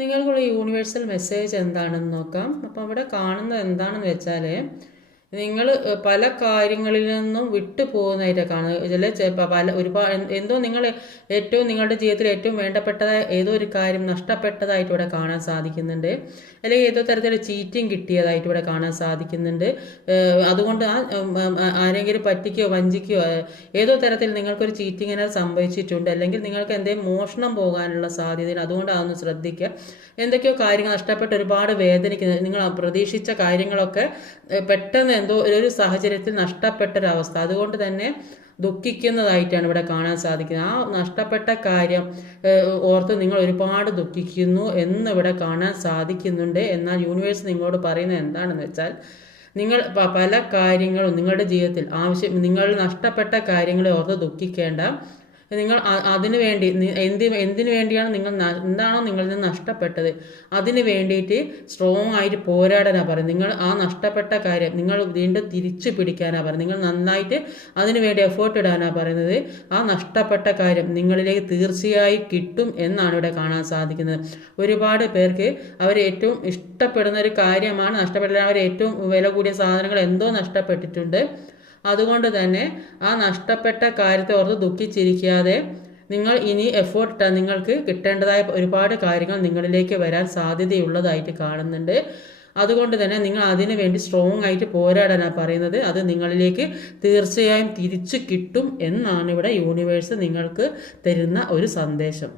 നിങ്ങൾക്കുള്ള universal message എന്താണെന്ന് നോക്കാം. അപ്പോൾ അവിടെ കാണുന്നത് എന്താണെന്ന് വെച്ചാൽ നിങ്ങൾ പല കാര്യങ്ങളിൽ നിന്നും വിട്ടു പോകുന്നതായിട്ടാണ് കാണുന്നത്. പല ഒരുപാട് എന്തോ നിങ്ങൾ ഏറ്റവും നിങ്ങളുടെ ജീവിതത്തിൽ ഏറ്റവും വേണ്ടപ്പെട്ട ഏതോ ഒരു കാര്യം നഷ്ടപ്പെട്ടതായിട്ട് ഇവിടെ കാണാൻ സാധിക്കുന്നുണ്ട്. അല്ലെങ്കിൽ ഏതോ തരത്തിലുള്ള ചീറ്റിംഗ് കിട്ടിയതായിട്ട് ഇവിടെ കാണാൻ സാധിക്കുന്നുണ്ട്. അതുകൊണ്ട് ആരെങ്കിലും പറ്റിക്കുകയോ വഞ്ചിക്കുകയോ ഏതോ തരത്തിൽ നിങ്ങൾക്കൊരു ചീറ്റിങ്ങിനെ സംഭവിച്ചിട്ടുണ്ട്. അല്ലെങ്കിൽ നിങ്ങൾക്ക് എന്തെങ്കിലും മോഷണം പോകാനുള്ള സാധ്യത, അതുകൊണ്ട് അതൊന്ന് ശ്രദ്ധിക്കുക. എന്തൊക്കെയോ കാര്യങ്ങൾ നഷ്ടപ്പെട്ട് ഒരുപാട് വേദനിക്കുന്നത്, നിങ്ങൾ പ്രതീക്ഷിച്ച കാര്യങ്ങളൊക്കെ പെട്ടെന്ന് എന്തോ ഒരു സാഹചര്യത്തിൽ നഷ്ടപ്പെട്ടൊരവസ്ഥ, അതുകൊണ്ട് തന്നെ ദുഃഖിക്കുന്നതായിട്ടാണ് ഇവിടെ കാണാൻ സാധിക്കുന്നത്. ആ നഷ്ടപ്പെട്ട കാര്യം ഓർത്ത് നിങ്ങൾ ഒരുപാട് ദുഃഖിക്കുന്നു എന്ന് ഇവിടെ കാണാൻ സാധിക്കുന്നുണ്ട്. എന്നാൽ യൂണിവേഴ്സ് നിങ്ങളോട് പറയുന്നത് എന്താണെന്ന് വെച്ചാൽ, നിങ്ങൾ പല കാര്യങ്ങളും നിങ്ങളുടെ ജീവിതത്തിൽ നിങ്ങൾ നഷ്ടപ്പെട്ട കാര്യങ്ങളെ ഓർത്ത് ദുഃഖിക്കേണ്ട. നിങ്ങൾ അതിനു വേണ്ടി എന്തിനു വേണ്ടിയാണ് എന്താണോ നിങ്ങളിൽ നിന്ന് നഷ്ടപ്പെട്ടത് അതിന് വേണ്ടിയിട്ട് സ്ട്രോങ് ആയിട്ട് പോരാടാനാണ് പറയുന്നത്. നിങ്ങൾ ആ നഷ്ടപ്പെട്ട കാര്യം നിങ്ങൾ വീണ്ടും തിരിച്ചു പിടിക്കാനാണ് പറയുന്നത്. നിങ്ങൾ നന്നായിട്ട് അതിനു വേണ്ടി എഫേർട്ട് ഇടാനാണ് പറയുന്നത്. ആ നഷ്ടപ്പെട്ട കാര്യം നിങ്ങളിലേക്ക് തീർച്ചയായും കിട്ടും എന്നാണ് ഇവിടെ കാണാൻ സാധിക്കുന്നത്. ഒരുപാട് പേർക്ക് അവർ ഏറ്റവും ഇഷ്ടപ്പെടുന്ന ഒരു കാര്യമാണ് നഷ്ടപ്പെട്ടത്. അവർ ഏറ്റവും വില കൂടിയ സാധനങ്ങൾ എന്തോ നഷ്ടപ്പെട്ടിട്ടുണ്ട്. അതുകൊണ്ട് തന്നെ ആ നഷ്ടപ്പെട്ട കാര്യത്തെ ഓർത്ത് ദുഃഖിച്ചിരിക്കാതെ നിങ്ങൾ ഇനി എഫേർട്ട് ഇട്ടാൽ നിങ്ങൾക്ക് കിട്ടേണ്ടതായ ഒരുപാട് കാര്യങ്ങൾ നിങ്ങളിലേക്ക് വരാൻ സാധ്യതയുള്ളതായിട്ട് കാണുന്നുണ്ട്. അതുകൊണ്ട് തന്നെ നിങ്ങൾ അതിനു വേണ്ടി സ്ട്രോങ് ആയിട്ട് പോരാടാനാണ് പറയുന്നത്. അത് നിങ്ങളിലേക്ക് തീർച്ചയായും തിരിച്ചു കിട്ടും എന്നാണ് ഇവിടെ യൂണിവേഴ്സ് നിങ്ങൾക്ക് തരുന്ന ഒരു സന്ദേശം.